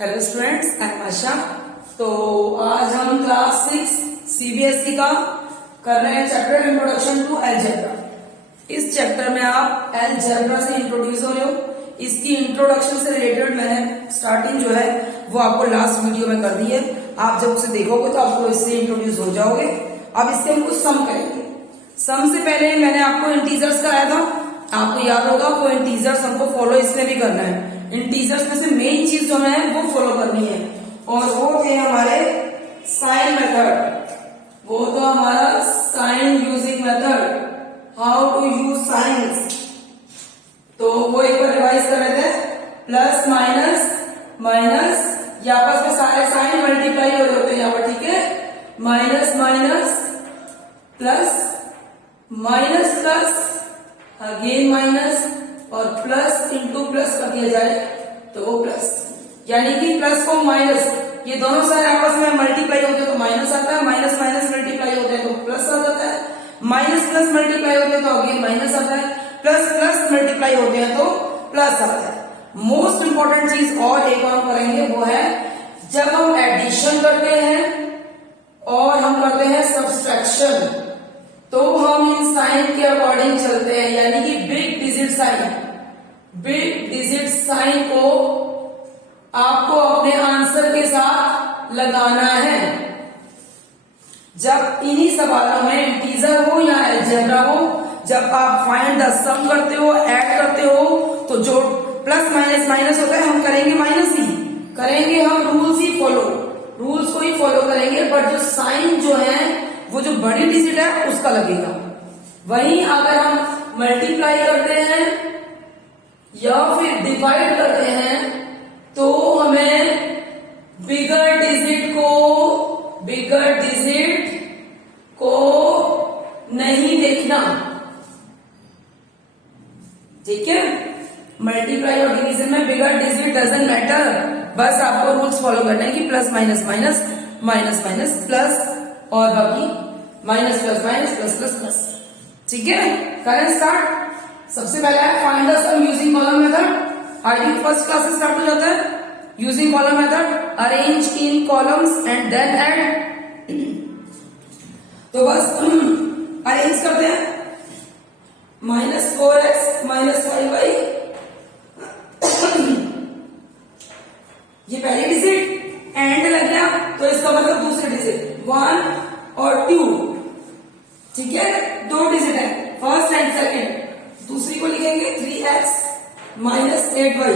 Hello students, I am आशा। तो आज हम क्लास 6 सीबीएसई का कर रहे हैं चैप्टर इंट्रोडक्शन टू अलजेब्रा। इस चैप्टर में आप अलजेब्रा से इंट्रोड्यूस हो रहे हो। इसकी इंट्रोडक्शन से रिलेटेड मैंने स्टार्टिंग जो है वो आपको लास्ट वीडियो में कर दी है। आप जब उसे देखोगे तो आपको इससे इंट्रोड्यूस हो जाओगे। अब इससे हम कुछ सम करेंगे। सम से पहले मैंने आपको इंटीजर्स कराया था, आपको याद होगा। वो इंटीजर्स हमको फॉलो इसमें भी करना है। इंटीजर्स में से मेन चीज जो है वो फॉलो करनी है, और वो थे हमारे साइन मेथड। वो तो हमारा sign using method, how to use science. तो वो एक बार रिवाइज कर रहे थे। प्लस माइनस माइनस, ये आपस में सारे साइन मल्टीप्लाई हो रहे होते हैं यहाँ पर, ठीक है। Minus minus plus, minus plus again minus, और प्लस इंटू प्लस कर दिया जाए तो वो प्लस, यानी कि प्लस को माइनस, ये दोनों सारे आपस में मल्टीप्लाई होते हैं तो माइनस आता है, माइनस माइनस मल्टीप्लाई होते हैं तो प्लस आ जाता है, माइनस प्लस मल्टीप्लाई होते हैं तो अगेन माइनस आता है, प्लस प्लस मल्टीप्लाई होते हैं तो प्लस आता है। मोस्ट इंपॉर्टेंट चीज और एक और करेंगे, वो है जब हम एडिशन करते हैं और हम करते हैं सब्सट्रैक्शन, तो हम इन साइन के अकॉर्डिंग चलते हैं, यानी कि big digit sign. Big digit sign को आपको अपने आंसर के साथ लगाना है। जब इन्हीं सवालों में इंटीजर हो या अलजेब्रा हो, जब आप फाइंड द सम करते हो, ऐड करते हो, तो जो प्लस माइनस माइनस होता है हम करेंगे माइनस ही करेंगे, हम रूल्स ही फॉलो, रूल्स को ही फॉलो करेंगे। बट जो साइन जो है वो जो बड़ी डिजिट है उसका लगेगा। वहीं अगर हम मल्टीप्लाई करते हैं या फिर डिवाइड करते हैं तो हमें बिगर डिजिट को नहीं देखना, ठीक है। मल्टीप्लाई और डिवीजन में बिगर डिजिट डजंट मैटर, बस आपको रूल्स फॉलो करने हैं कि plus minus minus, minus minus plus, और बाकी minus plus minus plus plus plus, ठीक है। करें स्टार्ट। सबसे पहले है find the sum using column method. I think first class से स्टार्ट हो जाता है। Using column method, arrange in columns and then add. तो बस अरेंज करते हैं। माइनस 4x माइनस 5y, ये पहली डिजिट, एंड लग गया तो इसका मतलब दूसरी डिजिट 1 और 2, ठीक है। दो डिजिट है, फर्स्ट एंड सेकंड। दूसरी को लिखेंगे 3x minus 8y।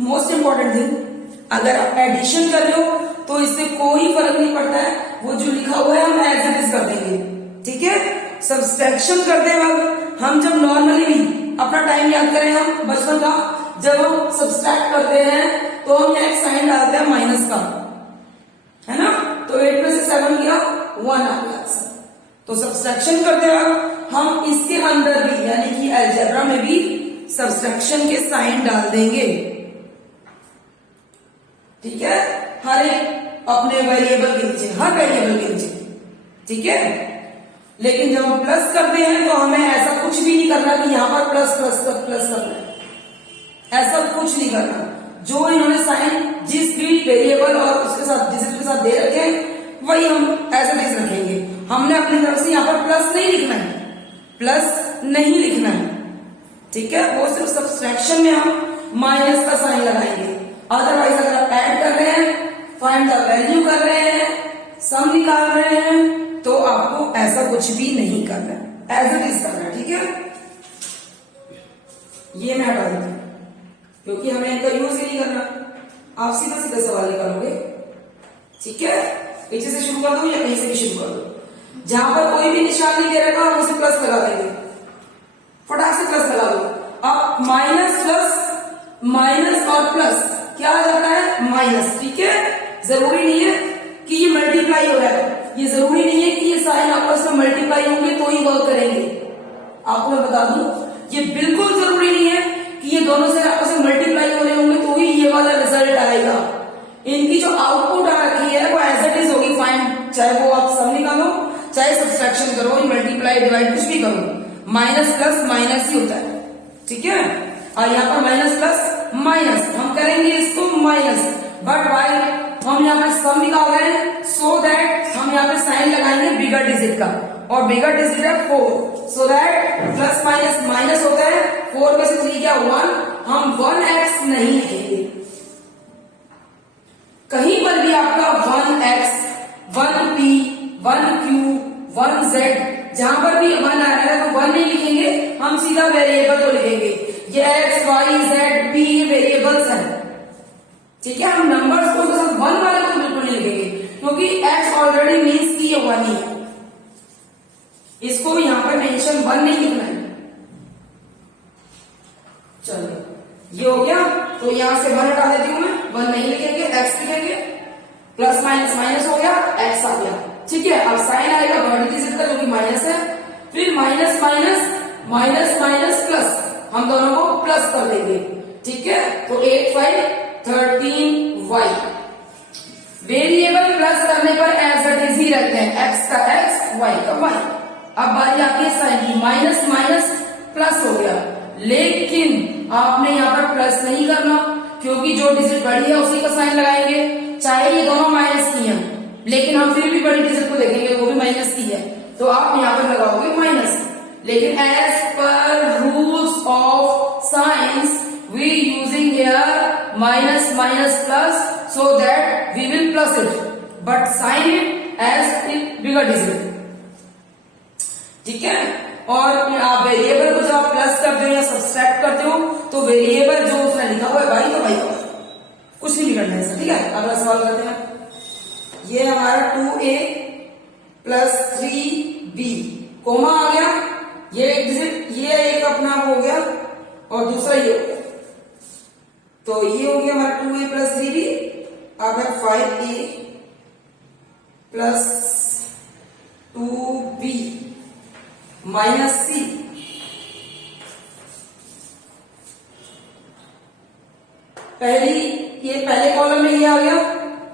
Most important thing, अगर आप एडिशन कर रहे हो तो इससे कोई फर्क नहीं पड़ता है, वो जो लिखा हुआ है हम एज इट इज कर देंगे, ठीक है। सब्सट्रैक्शन करते वक्त हम जब नॉर्मली भी अपना टाइम याद करें, हम बचपन का, जब हम सब्सट्रैक्ट करते हैं तो हम यहाँ एक साइन डालते हैं माइनस का, है ना। तो 8 में से 7 किया 1 आ गया। तो सब्सट्रैक्शन करते वक्त हम इसके अंदर भी, यानी कि अलजेब्रा में भी सब्सट्रैक्शन के साइन डाल देंगे, ठीक है। हर एक अपने वेरिएबल के नीचे, हर वेरिएबल के नीचे, ठीक है। लेकिन जब हम प्लस करते हैं तो हमें ऐसा कुछ भी नहीं करना कि यहां पर प्लस प्लस प्लस करना है, ऐसा कुछ नहीं करना। जो इन्होंने साइन जिस भी वेरिएबल और उसके साथ डिजिट के साथ दे रखे हैं वही हम ऐसे डिजिट रखेंगे। हमने अपनी तरफ से यहाँ पर प्लस नहीं लिखना है, प्लस नहीं लिखना है, ठीक है। वो सिर्फ सब्सट्रैक्शन में हम माइनस का साइन लगाएंगे। अदरवाइज अगर आप ऐड कर रहे हैं, फाइंड द वैल्यू कर रहे हैं, सम निकाल रहे हैं, तो आपको ऐसा कुछ भी नहीं करना है, एज इट इज करना है, ठीक है। ये मैं हटा देती हूँ क्योंकि हमें इनका यूज ही नहीं करना। आप सीधा सीधा सवाल निकालोगे, ठीक है। पीछे से शुरू कर दो या कहीं से भी शुरू कर दो। जहां पर कोई भी निशान नहीं दे रहेगा हम उसे प्लस लगा देंगे, फटाक से प्लस लगा दो। अब माइनस प्लस माइनस और प्लस क्या आ जाता है, माइनस, ठीक है। जरूरी नहीं है कि ये मल्टीप्लाई हो रहा है, ये जरूरी नहीं है कि ये साइन आपस में मल्टीप्लाई होंगे तो ही वर्क करेंगे। आपको मैं बता दूं, ये बिल्कुल जरूरी नहीं है कि ये दोनों से आपस में मल्टीप्लाई हो रहे होंगे तो ही ये वाला रिजल्ट आएगा। इनकी जो आउटपुट आ रखी है वो एज इट इज होगी फाइंड, चाहे वो आप सम निकालो, चाहे सब्सट्रैक्शन करो, मल्टीप्लाई डिवाइड कुछ भी करो, माइनस प्लस माइनस ही होता है, ठीक है। और यहाँ पर माइनस प्लस माइनस, हम करेंगे इसको माइनस, बट भाई हम यहाँ पे सम निकाल रहे हैं, सो दैट हम यहाँ पे साइन लगाएंगे बिगर डिजिट का, और बिगर डिजिट है 4, so that plus minus minus होता है, 4 में से 3 क्या 1, हम 1x नहीं लिखेंगे। कहीं पर भी आपका 1x 1p 1q 1z जहां पर भी 1 आ रहा है तो 1 नहीं लिखेंगे, हम सीधा वेरिएबल को लिखेंगे। ये x y z p variables हैं, ठीक है। हम नंबर्स को 1 वाले को बिल्कुल नहीं लिखेंगे, क्योंकि x ऑलरेडी मीन्स कि ये 1 ही है, इसको यहां पर मेंशन 1 नहीं लिखना है। चलो ये हो गया, तो यहां से 1 हटा देती हूं मैं, 1 नहीं लिखेंगे, x लिखेंगे, प्लस माइनस माइनस हो गया, x आ गया, ठीक है। अब साइन आएगा बड़ी डिजिट का जो कि माइनस है, फिर minus minus minus minus plus, हम दोनों को प्लस कर देंगे, ठीक है। तो 8 5 13y, वेरिएबल प्लस करने पर एज इट इज ही रहते हैं, x का x y का y। अब बारी आती है साइन की, माइनस माइनस प्लस हो गया, लेकिन आपने यहाँ पर प्लस नहीं करना, क्योंकि जो डिजिट बड़ी है उसी का साइन लगाएंगे, चाहे ये दोनों माइनस की हैं, लेकिन हम फिर भी बड़ी डिजिट को देखेंगे, वो भी माइनस की है, तो आप यहाँ पर लगाओगे माइनस। लेकिन as per rules of science we using here minus minus plus, so that we will plus it, but sign it as in bigger digit, ठीक है। और आप वेरिएबल को जब आप प्लस करते हो या सब्सट्रैक्ट करते हो, तो वेरिएबल जो उसने लिखा हुआ है भाई तो भाई होगा, कुछ नहीं करना है इसका, ठीक है। अगला सवाल करते हैं, ये हमारा 2a प्लस 3b कोमा आ गया, ये एक अपना हो गया और दूसरा ये हो गया, तो ये हो गया हमारा 2a प्लस 3b। अब है 5a plus 2b minus c, पहले कॉलम में ये आ गया,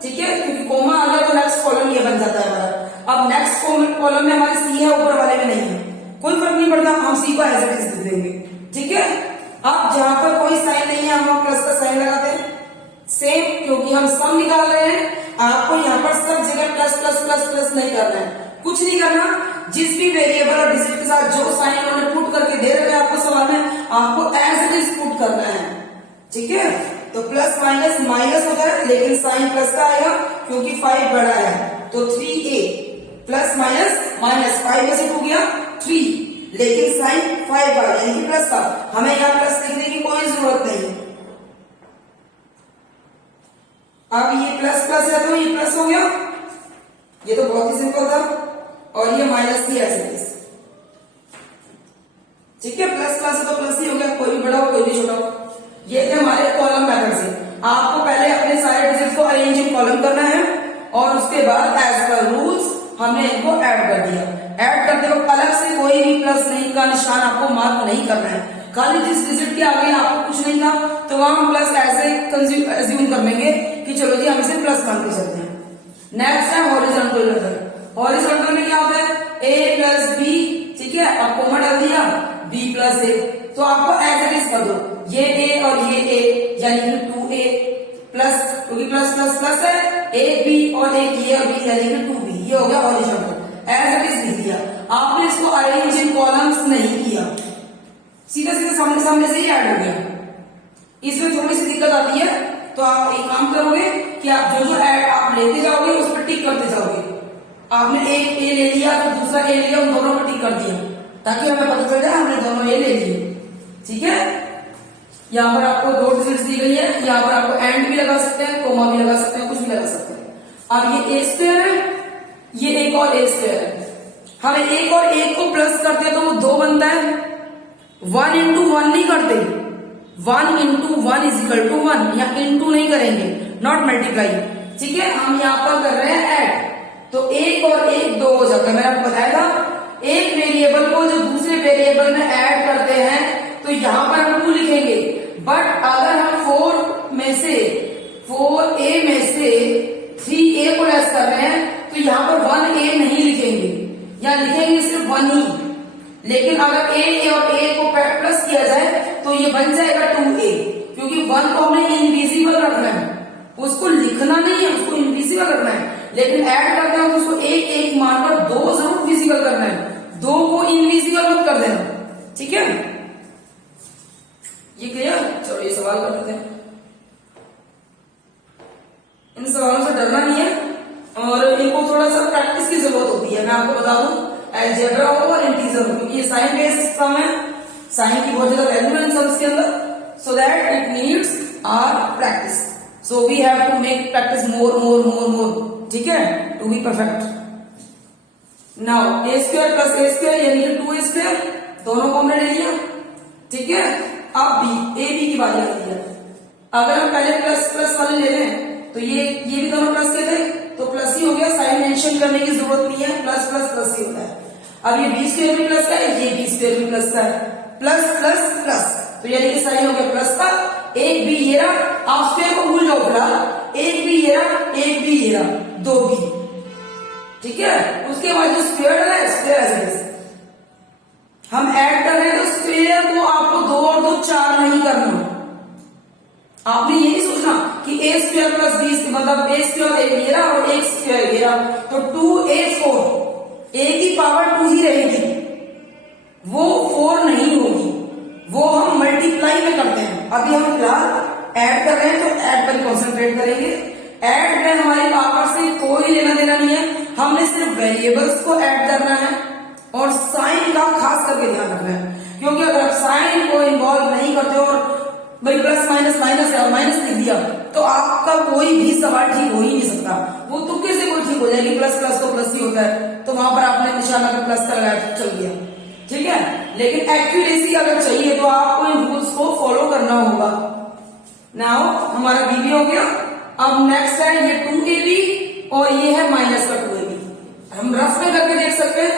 ठीक है, क्योंकि कोमा आ गया तो नेक्स्ट कॉलम ये बन जाता है हमारा। अब नेक्स्ट कॉलम में हमारे सी है, ऊपर वाले में नहीं है, कोई फर्क नहीं पड़ता, हम सी को एज इट इज लिख देंगे, ठीक है। अब जहां पर कोई साइन नहीं है हम प्लस का साइन लगाते हैं, सेम, क्योंकि हम सम निकाल रहे हैं, आपको यहाँ पर सब जगह प्लस प्लस प्लस प्लस नहीं करना है, कुछ नहीं करना, जिस भी वेरिएबल और डिजिट के साथ जो साइन उन्होंने पुट करके दे रखे हैं आपको सवाल में, आपको एज इट इज पुट करना है, ठीक है। तो प्लस माइनस माइनस होता है, लेकिन साइन प्लस का आएगा क्योंकि 5 बड़ा है, तो 3a प्लस माइनस माइनस 5 में से 2 गया 3, लेकिन साइन 5 आ यानी कि प्लस का, हमें यहाँ प्लस लिखने की कोई जरूरत नहीं। अब ये प्लस प्लस है तो ये प्लस हो गया, ये तो बहुत ही सिंपल था, और ये माइनस थी ऐसे, ठीक है। प्लस प्लस है तो प्लस ही हो गया, कोई भी बड़ा हो कोई भी छोटा हो। ये थे हमारे कॉलम मेथड से, आपको पहले अपने सारे डिजिट्स को अरेंज इन कॉलम करना है, और उसके बाद एज पर रूल्स हमने इनको ऐड कर दिया। ऐड करते वक्त अलग से कोई भी प्लस नहीं का निशान आपको मार्क नहीं करना है, खाली जिस डिजिट के आगे आपको कुछ नहीं था तो वहां हम प्लस ऐसे एज्यूम कर लेंगे कि चलो जी हम इसे प्लस मान के चलते हैं। नेक्स्ट है हॉरिजॉन्टल मेथड। हॉरिजॉन्टल में क्या होता है, a प्लस बी, ठीक है, अब कोमा डाल दिया b प्लस a, तो आपको एज इट इज कर दो, ये a और ये a यानी कि 2a प्लस, क्योंकि प्लस प्लस प्लस है, a b और एक ये और b यानी कि 2b, ये हो गया हॉरिजॉन्टल, एज इट इज लिख दिया। आपने इसको अरेंज इन कॉलम्स नहीं किया, सीधा सीधा सामने सामने से ही ऐड हो गया। इसमें थोड़ी सी दिक्कत आती है, तो आप एक काम करोगे कि आप जो जो ऐड आप लेते जाओगे उस पर टिक करते जाओगे। आपने एक ए ले लिया तो दूसरा ए लिया, उन दोनों पर टिक कर दिया, ताकि हमें पता चल जाए हमने दोनों ए ले लिए, ठीक है। यहाँ पर आपको 2 डिजिट्स दी गई है, यहाँ पर आपको एंड भी लगा सकते हैं, कोमा भी लगा सकते हैं, कुछ भी लगा सकते हैं। अब ये ए स्क्वायर है, ये एक और ए स्क्वायर है, हमें एक और एक को प्लस करते हैं तो वो 2 बनता है, 1 इंटू 1 नहीं करते, 1 इंटू 1 इज इक्वल टू 1, या इंटू नहीं करेंगे, नॉट मल्टीप्लाई, ठीक है। हम यहाँ पर कर रहे हैं ऐड, तो एक और एक 2 हो जाता है। मैंने आपको बताया था, एक वेरिएबल को जो दूसरे वेरिएबल में ऐड करते हैं तो यहाँ पर हम 2 लिखेंगे, बट अगर हम 4a में से 3a को लेस कर रहे हैं तो यहाँ पर 1a नहीं लिखेंगे, या लिखेंगे सिर्फ 1 ही। लेकिन अगर a और a को प्लस किया जाए तो ये बन जाएगा 2a, क्योंकि 1 लेकिन ऐड करते हैं तो उसको एक एक मानकर दो जरूर विजिबल करना है, दो को इनविजिबल मत कर देना, ठीक है? ये क्लियर? चलो ये सवाल कर लेते हैं। इन सवालों से डरना नहीं है और इनको थोड़ा सा प्रैक्टिस की जरूरत होती है। मैं आपको बता दूं, अलजेब्रा हो और इंटीजर हो, क्योंकि ये साइन बेस्ड सम है, साइन की बहुत ज्यादा वैल्यू है इन सम्स के अंदर, so that it needs our practice, so we have to make practice more, ठीक है, to be perfect. now a square plus a square यानी कि 2a square दोनों को हमने ले लिया, ठीक है? अब b a b की बात आती है। अगर हम पहले प्लस प्लस वाले ले लें तो ये भी दोनों प्लस के थे तो प्लस ही हो गया, साइन मेंशन करने की जरूरत नहीं है, प्लस प्लस प्लस ही होता है। अब ये बी स्क्वायर भी प्लस का है, ये बी स्क्वायर भी प्लस का है, प्लस प्लस प्लस, तो यानी कि साइन हो गया प्लस का। एक बी ये रहा, आप स्क्वायर को भूल जाओ फिलहाल, एक बी ये रहा, एक बी ये रहा, दो बी, ठीक है? उसके बाद जो स्क्वायर है, स्क्वायर एज हम ऐड कर रहे हैं तो स्क्वायर को आपको 2 और 2 4 नहीं करना। आपने यही सोचना कि a स्क्वायर प्लस बी मतलब a स्क्वायर एक ये रहा और एक स्क्वायर ये रहा, तो 2a4, a की पावर 2 ही रहेगी, वो 4 नहीं होगी, वो हम मल्टीप्लाई में करते हैं। अभी हम फिलहाल ऐड कर रहे हैं तो ऐड पर कॉन्सेंट्रेट करेंगे। ऐड में हमारी पावर से कोई लेना देना नहीं है, हमने सिर्फ वेरिएबल्स को ऐड करना है और साइन का खास करके ध्यान रखना है, क्योंकि अगर आप साइन को इन्वॉल्व नहीं करते और भाई प्लस माइनस माइनस है और माइनस लिख दिया तो आपका कोई भी सवाल ठीक हो ही नहीं सकता, वो तुक्के से कोई ठीक हो जाएगी, प्लस प्लस तो प्लस ही होता है, तो वहां पर आपने निशाना का प्लस का लगाया तो चल गया, ठीक है? लेकिन एक्यूरेसी अगर चाहिए तो आपको इन रूल्स को फॉलो करना होगा। नाउ हमारा बी भी हो गया। अब नेक्स्ट है ये 2ab और ये है माइनस का 2ab। हम रफ में करके देख सकते हैं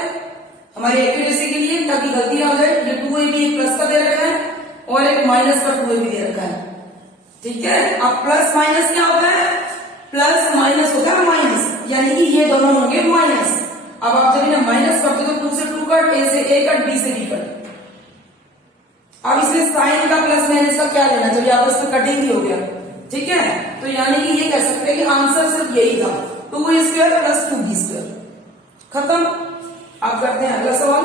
हमारी एक्यूरेसी के लिए, ताकि गलती ना हो जाए। ये 2ab एक प्लस का दे रखा है और एक माइनस का 2ab दे रखा है, ठीक है? अब प्लस माइनस क्या होता है? प्लस माइनस होता है माइनस, यानी कि ये दोनों होंगे माइनस। अब आप जब इन्हें माइनस करते हो तो 2 से 2 कट, a से a कट, b से b कट। अब इसमें साइन का प्लस माइनस का क्या लेना, जब आपस में कटिंग ही हो गया, ठीक है? तो यानी कि ये कह सकते हैं कि आंसर सिर्फ यही था, 2a square plus 2b square, खत्म। आप करते हैं अगला सवाल,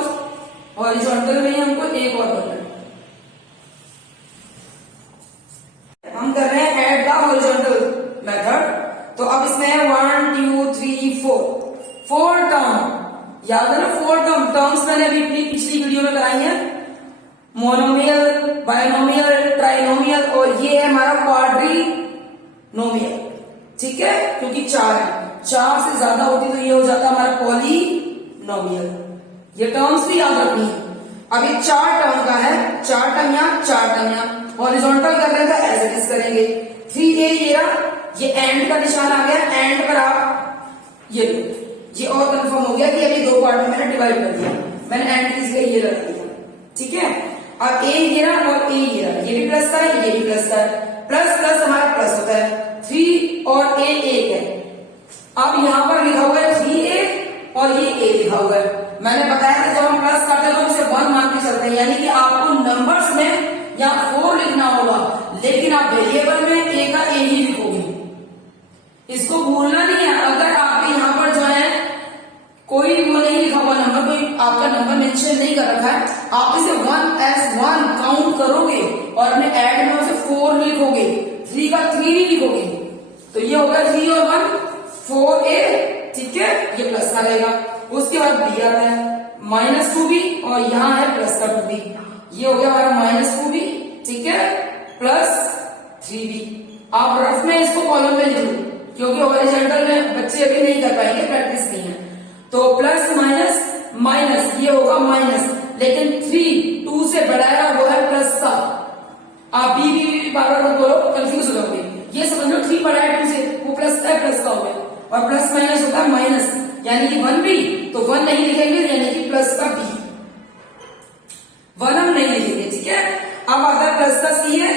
हॉरिजॉन्टल में हमको एक और करना है, हम कर रहे हैं ऐड द हॉरिजॉन्टल मेथड। तो अब इसमें है 1 2 3 4 टर्म, याद है ना? 4 टर्म्स मैंने अभी अपनी पिछली वीडियो में कराई है, मोनोमियल, बायनोमियल, ट्राइनोमियल, और ये है हमारा क्वाड्रिनोमियल, ठीक है? क्योंकि 4 है, 4 से ज्यादा होती तो ये हो जाता हमारा पॉलीनोमियल। ये टर्म्स भी याद रखनी है। अब ये 4 टर्म का है, 4 टर्म यहाँ, 4 टर्म यहाँ। हॉरिजॉन्टल कर रहे थे, एज इट इज करेंगे। 3a ये रहा, ये एंड का निशान आ गया, एंड पर आप ये लो, ये और कंफर्म हो गया कि अभी 2 पार्ट में मैंने डिवाइड कर दिया, मैंने एंड की जगह ये रख दिया, ठीक है? अब a ये रहा और a ये रहा, ये भी प्लस का है, ये भी प्लस का है, प्लस प्लस हमारा प्लस होता है, 3 और a एक है। अब यहां पर लिखा हुआ है 3a और ये a लिखा हुआ है। मैंने बताया था जब हम प्लस करते हैं तो उसे 1 मान के चलते हैं, यानी कि आपको नंबर्स में या 4 लिखना होगा, लेकिन आप वेरिएबल में a का a ही लिखोगे, इसको भूलना नहीं है। अगर आप यहाँ पर जो है कोई वो नहीं लिखा हुआ नंबर, कोई आपका नंबर मेंशन नहीं कर रखा है, आप इसे 1 as 1 काउंट करोगे और अपने ऐड में उसे 4 लिखोगे, 3 का 3 ही लिखोगे, तो ये होगा 3 और 1 4a, ठीक है? ये प्लस का रहेगा। उसके बाद b आता है -2b और यहाँ है प्लस का 2b, ये हो गया हमारा -2b, ठीक है? Plus 3b। आप रफ में इसको कॉलम में लिख लो, क्योंकि हॉरिजॉन्टल में बच्चे अभी नहीं कर पाएंगे, प्रैक्टिस नहीं है। तो प्लस माइनस माइनस ये होगा माइनस, लेकिन 3 2 से बड़ा है, वो है प्लस का। आप बी बार बार बोलो, कंफ्यूज हो जाओगे। ये समझ लो 3 बड़ा है 2 से, वो प्लस है, प्लस का हो गया, और प्लस माइनस होता है माइनस, यानी कि 1b, तो 1 नहीं लिखेंगे, यानी कि प्लस का b, 1 हम नहीं लिखेंगे, ठीक है? अब आता है प्लस का c है,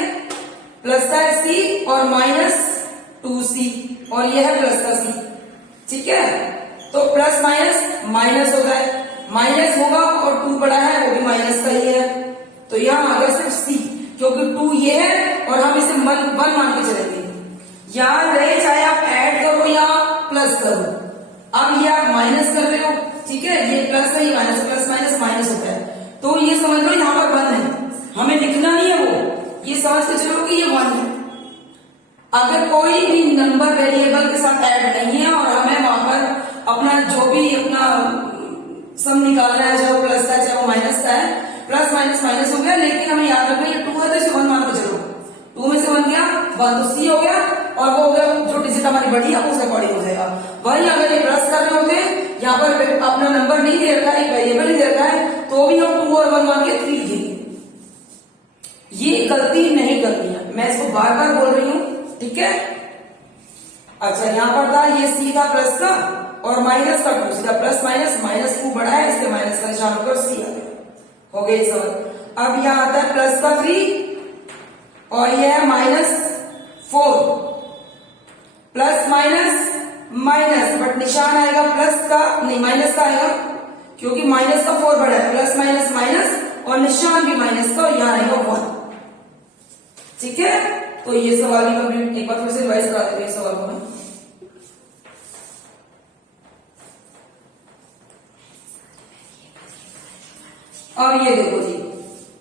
प्लस का है c और -2c, और ये है प्लस का c, ठीक है? तो प्लस माइनस माइनस होता है, माइनस होगा और 2 बड़ा है, वो भी माइनस का ही है, तो यहां आ गया सिर्फ c, क्योंकि 2 ये है और हम इसे 1 मान के चलेंगे। याद रहे चाहे आप ऐड करो या प्लस करो, अब ये आप माइनस कर रहे हो, ठीक है, ये प्लस है, ये माइनस, प्लस माइनस माइनस होता है, तो ये समझ लो यहाँ पर 1 है, हमें लिखना नहीं है वो, ये समझ के चलो कि ये 1 है। अगर कोई भी नंबर वेरिएबल के साथ ऐड नहीं है और हमें वहां पर अपना जो भी अपना सम निकालना है, चाहे वो प्लस का चाहे वो माइनस का है, प्लस माइनस माइनस हो गया, लेकिन हमें याद रखना ये 2 है तो इसे 1 मान के चलो, 2 में से 1 गया 1 तो सी हो गया, और वो हो गया जो डिजिट हमारी बढ़ी है उसके अकॉर्डिंग हो जाएगा। वही अगर ये प्लस कर रहे होते, यहाँ पर अपना नंबर नहीं दे रखा है, वेरिएबल नहीं दे रखा है, तो भी हम 2 और 1 मान के 3 लिखेंगे। ये गलती नहीं करनी है, मैं इसको बार बार बोल रही हूँ, ठीक है। अच्छा यहाँ पर था ये सी था प्लस का और माइनस का 2, सीधा प्लस माइनस, माइनस 2 बड़ा है इसलिए माइनस का निशान होकर सी आ गया, हो गई समझ। अब यहाँ आता है प्लस का 3 और यह है -4, प्लस माइनस माइनस, बट निशान आएगा प्लस का नहीं माइनस का आएगा, क्योंकि माइनस का 4 बड़ा है, प्लस माइनस माइनस और निशान भी माइनस का, और यहाँ आएगा 1, ठीक है। तो ये सवाल भी कंप्लीट, एक बार फिर से रिवाइज करा देते हैं इस सवाल को मैं। अब ये देखो जी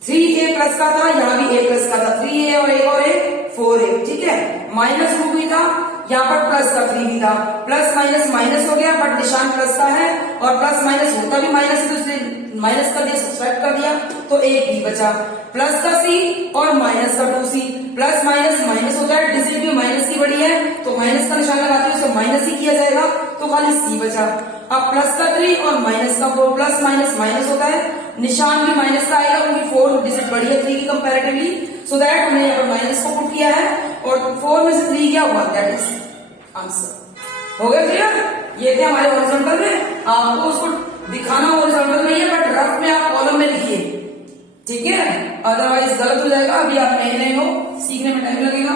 3a प्लस का था, यहाँ भी a प्लस का था, 3a और a 4a, ठीक है। -2 भी था, यहाँ पर प्लस का 3 भी था, प्लस माइनस माइनस हो गया, बट निशान प्लस का है और प्लस माइनस होता भी माइनस है, तो इसलिए माइनस का दिया, सब्ट्रैक्ट कर दिया, तो एक भी बचा, प्लस का c और माइनस का 2c, प्लस माइनस माइनस होता है, डिजिट भी माइनस की बड़ी है, तो माइनस का निशान लगाते हैं, उसको माइनस ही किया जाएगा, तो खाली c बचा। अब प्लस का 3 और माइनस का 4, प्लस माइनस माइनस होता है, निशान भी माइनस का आएगा, क्योंकि 4 डिजिट बड़ी है 3 की कंपैरेटिवली, सो दैट हमने यहाँ पर माइनस को पुट किया है, और 4 में से 3 गया 1, दैट इज आंसर। हो गया क्लियर? ये थे हमारे हॉरिजॉन्टल में, आपको उसको दिखाना हॉरिजॉन्टल में ही है, बट रफ में आप कॉलम में लिखिए, ठीक है, अदरवाइज गलत हो जाएगा। अभी आप नए हो, सीखने में टाइम लगेगा।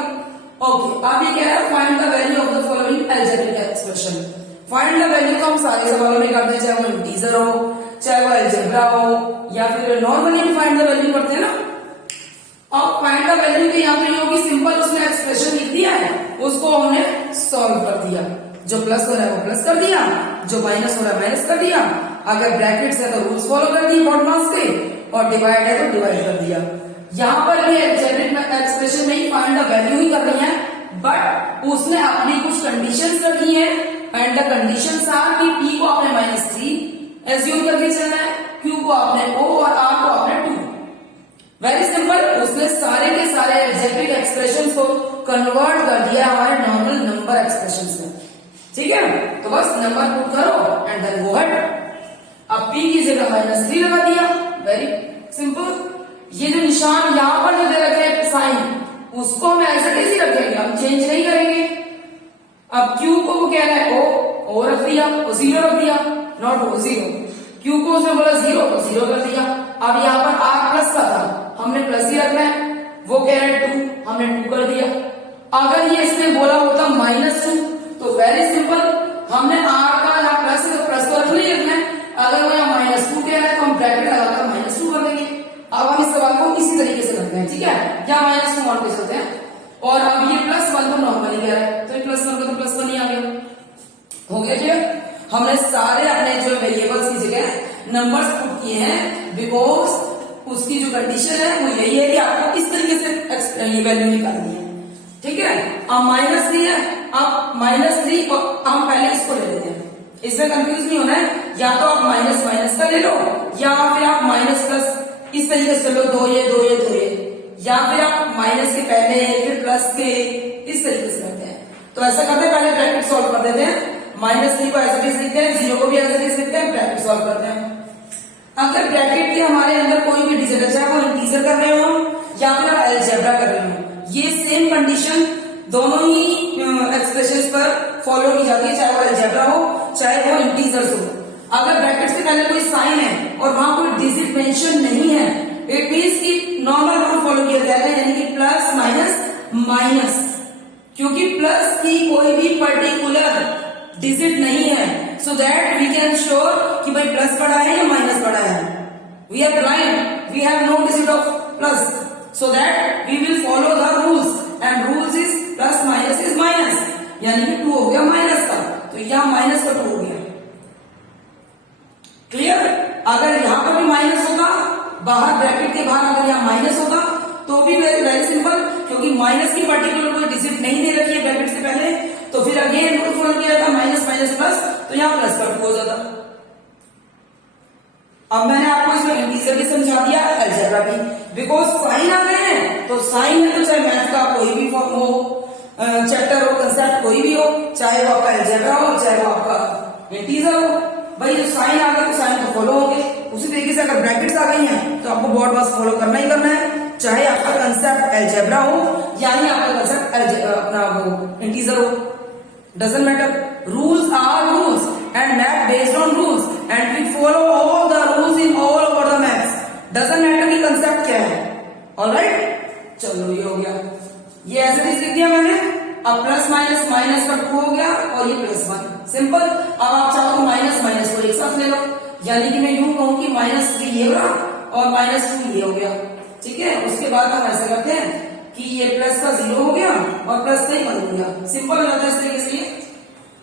ओके, अब ये कह रहा है find the value of the following algebraic expression. Find the value तो हम सारे सवालों में करते हैं, चाहे वो इंटीजर हो, चाहे वो अलजेब्रा हो, या फिर नॉर्मली भी फाइंड द वैल्यू करते हैं ना। अब फाइंड द वैल्यू के यहाँ पे ये होगी सिंपल, उसने एक्सप्रेशन लिख दिया है, उसको हमने सॉल्व कर दिया, जो प्लस हो रहा है वो प्लस कर दिया, जो माइनस हो रहा है माइनस कर दिया, अगर ब्रैकेट्स है तो रूल्स फॉलो कर दिए बॉडमास के, और डिवाइड है तो डिवाइड कर दिया। यहाँ पर भी अलजेब्रिक एक्सप्रेशन में ही फाइंड द वैल्यू ही कर रही है, बट उसने अपनी कुछ कंडीशंस रखी है, एंड द कंडीशंस आर कि p को आपने -3 एज्यूम करके चलना है, q को आपने o और r को आपने 2। वेरी सिंपल, उसने सारे के सारे अलजेब्रिक एक्सप्रेशंस को कन्वर्ट कर दिया हमारे नॉर्मल नंबर एक्सप्रेशंस में, ठीक है। तो बस नंबर पुट करो एंड देन गो अहेड। अब p की जगह -3 लगा दिया, वेरी सिंपल। ये जो निशान यहाँ पर जो दे रखे हैं साइन, उसको हम एज इट इज ही रखेंगे, हम चेंज नहीं करेंगे। अब q को वो कह रहा है o रख दिया, o 0 रख दिया, नॉट o 0। q को उसने बोला 0 तो 0 कर दिया। अब यहाँ पर r प्लस का था, हमने प्लस ही रखना है, वो कह रहा है 2, हमने 2 कर दिया। अगर ये इसने बोला होता -2 तो वेरी सिंपल, हमने r का यहाँ प्लस है तो प्लस तो रख नहीं रखना है, अगर वो यहाँ -2 कह रहा है तो हम ब्रैकेट लगाकर -2 कर देंगे। अब हम इस सवाल को इसी तरीके से करते हैं, ठीक है, यहाँ -2 मान के चलते हैं, और अब ये +1 तो नॉर्मली कह रहा है, तो ये +1 का तो +1 ही आ गया। हो गया क्लियर? हमने सारे अपने जो वेरिएबल्स की जगह नंबर्स पुट किए हैं, बिकॉज उसकी जो कंडीशन है वो यही है कि आपको इस तरीके से ये वैल्यू निकालनी है, ठीक है। अब -3 है, अब -3 और हम पहले इसको ले लेते हैं, इसमें कंफ्यूज नहीं होना है, या तो आप माइनस माइनस का ले लो, या फिर आप माइनस प्लस इस तरीके से लो, 2 ये 2 ये 2 ये, या फिर आप माइनस के पहले फिर प्लस के, इस तरीके से करते हैं। तो ऐसा करते हैं, पहले ब्रैकेट सॉल्व कर देते हैं, -3 को एज इट इज लिखते हैं, 0 को भी एज इट इज लिखते हैं, ब्रैकेट सॉल्व करते हैं। अगर ब्रैकेट के हमारे अंदर कोई भी डिजिट है, चाहे वो इंटीजर कर रहे हो या फिर आप अलजेब्रा कर रहे हो, ये सेम कंडीशन दोनों ही एक्सप्रेशंस पर फॉलो की जाती है, चाहे वो अलजेब्रा हो चाहे वो इंटीजर्स हो। अगर ब्रैकेट्स के पहले कोई साइन है और वहां कोई डिजिट मेंशन नहीं है, इट मींस कि नॉर्मल रूल फॉलो किया जाएगा, यानी कि प्लस माइनस माइनस, क्योंकि प्लस की कोई भी पर्टिकुलर डिजिट नहीं है, so that we can sure कि भाई प्लस बड़ा है या माइनस बड़ा है। We are blind, we have no digit of plus, so that we will follow the rules, and rules is plus minus is minus, यानी कि 2 हो गया माइनस का, तो यहाँ माइनस का 2 हो गया। डिजिट नहीं दे रखी है ब्रैकेट से पहले, तो फिर अगेन रूल फॉलो किया था माइनस माइनस प्लस, तो यहाँ प्लस का 2 हो जाता। अब मैंने आपको इसमें इंटीजर भी समझा दिया, अलजेब्रा भी, बिकॉज साइन आ गए हैं, तो साइन है तो चाहे मैथ का कोई भी फॉर्म हो, चैप्टर हो, कंसेप्ट कोई भी हो, चाहे वो आपका अलजेब्रा हो, चाहे वो आपका इंटीजर हो, भाई जो साइन आ गया तो साइन को फॉलो होंगे। उसी तरीके से अगर ब्रैकेट्स आ गई हैं तो आपको बोर्ड बस फॉलो करना ही करना है, चाहे आपका कंसेप्ट अलजेब्रा हो या ही आपका कंसेप्ट अपना वो इंटीजर हो, doesn't matter. Rules are rules and math based on rules and we follow all the rules in all over the maths, doesn't matter कि कंसेप्ट क्या है। ऑलराइट, चलो ये हो गया, ये ऐसे भी लिख दिया मैंने। अब प्लस माइनस माइनस का 2 हो गया और ये +1, सिंपल। अब आप चाहो तो माइनस माइनस को एक साथ ले लो, यानी कि मैं यूं कहूं कि -3 ये रहा और -2 ये हो गया, ठीक है। उसके बाद हम ऐसा करते हैं कि ये प्लस का 0 हो गया और प्लस से 1 हो गया, सिंपल हो जाता है इस तरीके से।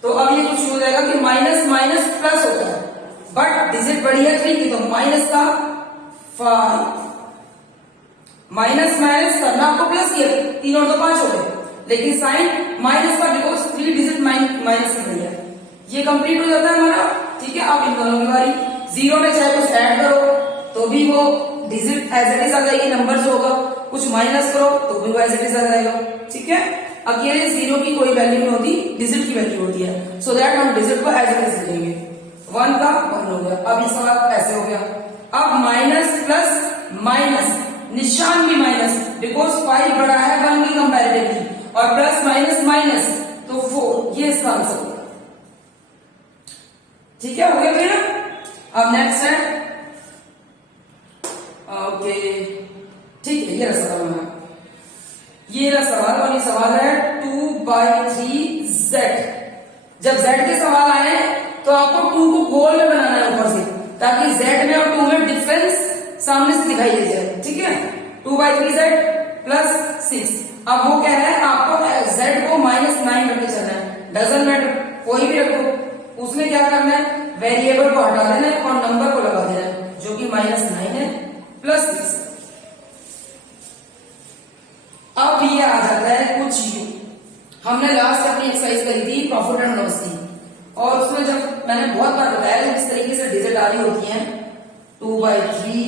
तो अब ये कुछ हो जाएगा कि माइनस माइनस प्लस होता है, बट डिजिट बड़ी है 3 की, तो माइनस का 5, माइनस माइनस करना आपको प्लस किया, 3 और 2 5 हो गए, लेकिन साइन माइनस का बिकॉज 3 डिजिट माइनस में है, ये कंप्लीट हो जाता है हमारा, ठीक है। अब इन दोनों की बारी, 0 में चाहे कुछ ऐड करो तो भी वो डिजिट एज इट इज आ जाएगी, नंबर जो होगा, कुछ माइनस करो तो भी वो एज इट इज आ जाएगा, ठीक है। अकेले 0 की कोई वैल्यू नहीं होती, डिजिट की वैल्यू होती है, सो दैट हम डिजिट को एज इट इज लिखेंगे। 1 का 1 हो गया। अब ये सवाल ऐसे हो गया, अब माइनस प्लस माइनस, निशान भी माइनस, बिकॉज 5 बड़ा है 1 की कंपैरेटिवली, और प्लस माइनस माइनस तो 4, ये इसका आंसर होगा, ठीक है। हो गया क्लियर। अब नेक्स्ट है, ओके ठीक है, ये रहा सवाल हमारा, ये रहा सवाल, और ये सवाल है 2/3z। जब z के सवाल आए तो आपको 2 को गोल में बनाना है ऊपर से, ताकि z में और 2 में डिफरेंस सामने से दिखाई दे जाए, ठीक है। 2/3z + 6। अब वो कह रहा है आपको z को -9 रख के चलना है, डजंट मैटर कोई भी रखो, उसमें क्या करना है, वेरिएबल को हटा देना है और नंबर को लगा देना है, जो कि -9 है +6। अब ये आ जाता है कुछ यू, हमने लास्ट अपनी एक्सरसाइज करी थी प्रॉफिट एंड लॉस की, और उसमें जब मैंने बहुत बार बताया इस तरीके से डिजिट आ रही होती है 2/3।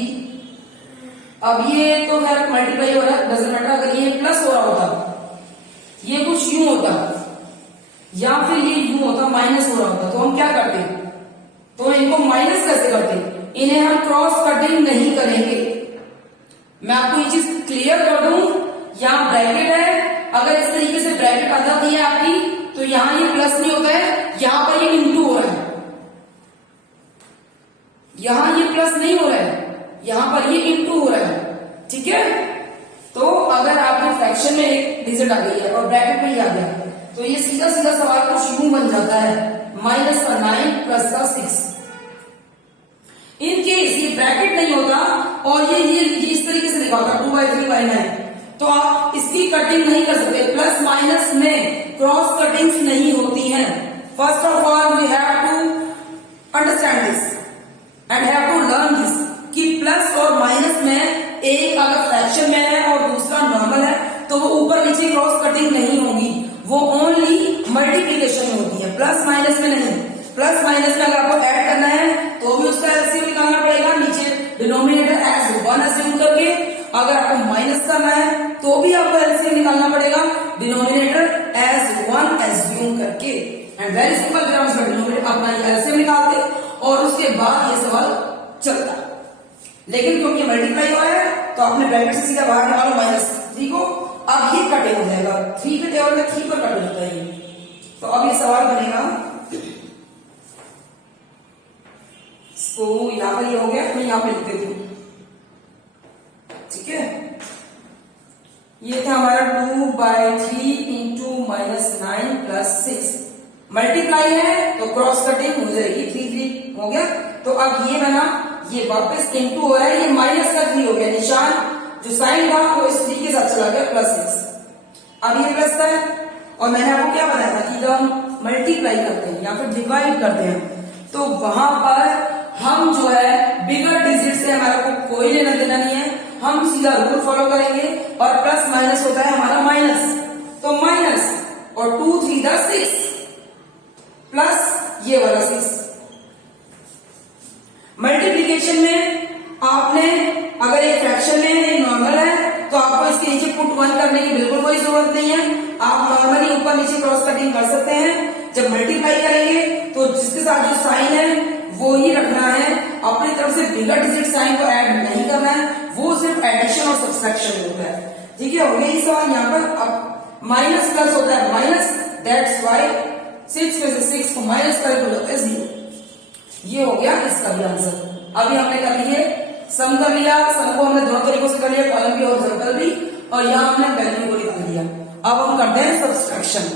अब ये तो खैर मल्टीप्लाई हो रहा है, डजंट मैटर। अगर ये प्लस हो रहा होता, ये कुछ यूं होता, या फिर ये यूं होता माइनस हो रहा होता, तो हम क्या करते, तो इनको माइनस कैसे करते, इन्हें हम क्रॉस कटिंग नहीं करेंगे। मैं आपको ये चीज क्लियर कर दूं, यहाँ ब्रैकेट है, अगर इस तरीके से ब्रैकेट आ जाती है आपकी, तो यहां ये प्लस नहीं होता है, यहां पर ये इंटू हो रहा है, यहां ये प्लस नहीं हो रहा है, यहां पर ये इंटू हो रहा है, ठीक है। तो अगर आपके फ्रैक्शन में एक डिजिट आ गई है और ब्रैकेट में ही आ गया, तो ये सीधा सीधा सवाल कुछ यूं बन जाता है, -9 + 6। इन केस ये ब्रैकेट नहीं होता और ये इस तरीके से लिखा होता 2/3/9, तो आप इसकी कटिंग नहीं कर सकते। प्लस माइनस में क्रॉस कटिंग्स नहीं होती हैं। First of all we have to understand this and have to learn this कि प्लस और माइनस में एक अगर फ्रैक्शन में है और दूसरा नॉर्मल है, तो वो ऊपर नीचे क्रॉस कटिंग नहीं होगी, वो ओनली मल्टीप्लीकेशन में होती है, प्लस माइनस में नहीं। प्लस माइनस में अगर आपको ऐड करना है तो भी उसका एलसीएम निकालना पड़ेगा, नीचे डिनोमिनेटर एज 1 अज्यूम करके। अगर आपको माइनस करना है तो भी आपको एलसीएम निकालना पड़ेगा, डिनोमिनेटर एज 1 अज्यूम करके। एंड वेरी सिंपल, फिर हम इसका डिनोमिनेटर अपना एलसीएम निकालते और उसके बाद ये सवाल चलता। लेकिन क्योंकि मल्टीप्लाई हुआ है तो आपने ब्रैकेट से सीधा बाहर निकालो -3 को। अब ये कटे हो जाएगा, 3 के टेबल में 3 पर कट हो जाता है। तो अब ये सवाल बनेगा, तो यहां पर ये हो गया, मैं यहां पे लिख देती हूं, ठीक है। ये था हमारा 2/3 इंटू -9 + 6। मल्टीप्लाई है तो क्रॉस कटिंग हो जाएगी, 3 हो गया। तो अब ये बना, ये वापस इंटू हो रहा है, ये माइनस का 3 हो गया, निशान जो साइन था वो इस 3 के साथ चला गया, +6। अब ये प्लस है, और मैंने आपको क्या बताया था कि जब हम मल्टीप्लाई करते हैं या फिर डिवाइड करते हैं तो वहां पर हम जो है बिगर डिजिट से हमारा को कोई लेना देना नहीं है, हम सीधा रूल फॉलो करेंगे और प्लस माइनस होता है हमारा माइनस, तो माइनस और 2 3 द 6 प्लस ये वाला 6। मल्टीप्लीकेशन में आपने अगर ये फ्रैक्शन में है, नॉर्मल है, तो आपको इसके नीचे पुट 1 करने की बिल्कुल कोई जरूरत नहीं है। आप नॉर्मली ऊपर नीचे क्रॉस कटिंग कर सकते हैं। जब मल्टीप्लाई करेंगे तो जिसके साथ जो साइन है वो ही रखना है, अपनी तरफ से बिगर डिजिट साइन को ऐड नहीं करना है, वो सिर्फ एडिशन और सब्सट्रैक्शन होता है। ठीक है, हो गया ये सवाल। यहाँ पर अब माइनस प्लस होता है माइनस, दैट्स वाई 6 में से 6 को माइनस करें तो होता है 0। ये हो गया इसका भी आंसर। अभी हमने कर लिए सम कर लिया, सम को हमने दोनों तरीकों से कर लिया, कॉलम भी और सर्कल भी, और यहाँ हमने वैल्यू को निकाल लिया। अब हम करते हैं सब्सट्रैक्शन।